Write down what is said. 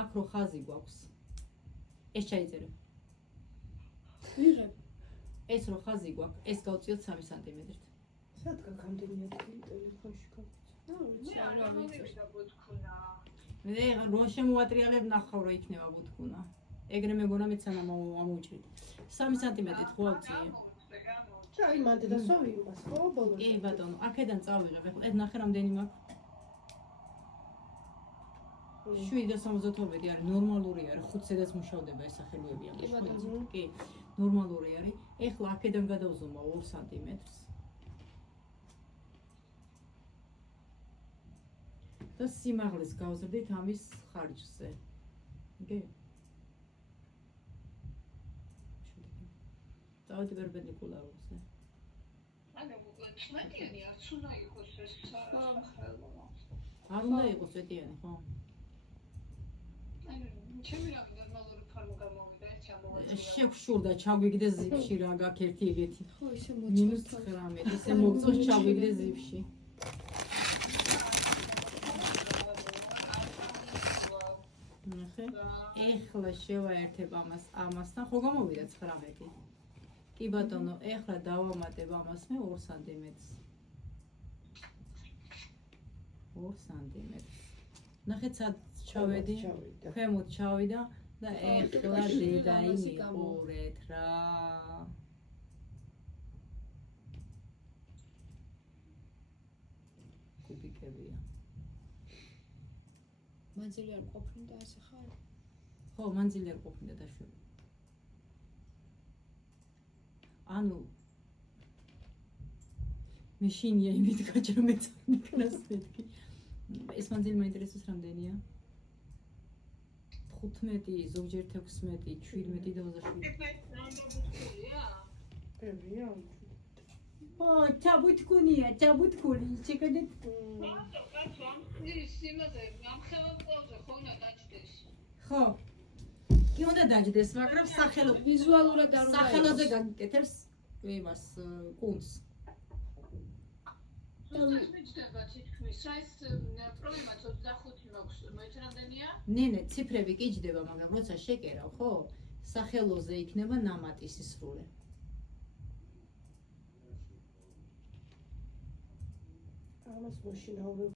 აქ რო ხაზი გვაქვს. ეს ჩაიწერე. ვიღებ. ეს რო ხაზი გვაქვს, ეს გავწიოთ 3 სანტიმეტრით. სად გაგამდენი ადგილი ტელეფონში მე რო შემოატრიალებ ნახავ რა იქნება ბუთქუნა. ეგრე მეგონა მეცანა ამოუჭრით. 3 სანტიმეტრით ხო ავწიე? ჩაი მანდ და სვავი იმას ხო ბოლოს. კი ბატონო, აქედან წავიღებ. ეხლა ეს ნახე რამდენი მაქვს. 7.70 არის, ნორმალური არის, 5 წელს მუშავდება ეს სახელოები ამაში. კი, ნორმალური არის. ეხლა აქედან გადავზომავ 2 სანტიმეტრს. და სიმაღლეს გავზრდით ამის ხარჯზე. კი. დავდი პერპენდიკულარზე. ანუ წვეტიანი არც უნდა იყოს ეს სახელობა. არ უნდა იყოს წვეტიანი, ხო? ანუ ჩემი რამე ნორმალური ფორმა გამოვიდა, ეს ამოვაწყდა. შევშურდა ჩაგვიგდე ზიფში რა გაქვს ერთი ეგეთი. ხო, ისე მოწონს. -19, ისე მოგწონს ჩაგვიგდე ზიფში. ნახე. ეხლა შევაერთებ ამასთან, ხო გამოვიდა 19. კი ბატონო, ეხლა დავამატებ ამას მე 2 სანტიმეტრს. 2 სანტიმეტრს. ნახეთ სად ჩავედი? ქვემოთ ჩავიდა და ეხლა დედა იმიყურეთ რა. კუბიკებია. მანძილი არ ყოფნიდა ასე ხარ? ხო, მანძილი არ ყოფნიდა დაშვები. ანუ მე შინია იმით გაჭრო მეც მიკრას მეთქი. ეს მანძილი მაინტერესებს რამდენია? 15, ზოგჯერ 16, 17 და 27. პებია. ო, ჩაბუთქუნია, ჩაბუთქული, შეგედეთ. ის იმაზე ამხელა ყოლზე ხო უნდა დაჭდეს. ხო. კი უნდა დაჭდეს, მაგრამ სახელო ვიზუალურად არ უნდა სახელოზე გაგიკეთებს იმას კუნთს. მიჯდება თითქმის რა ეს პრობლემა 25 მაქვს მოიცა რამდენია? ნენე, ციფრები კი ჯდება, მაგრამ როცა შეკერავ, ხო? სახელოზე იქნება ნამატი სისრულე. ამას მოშინაურებ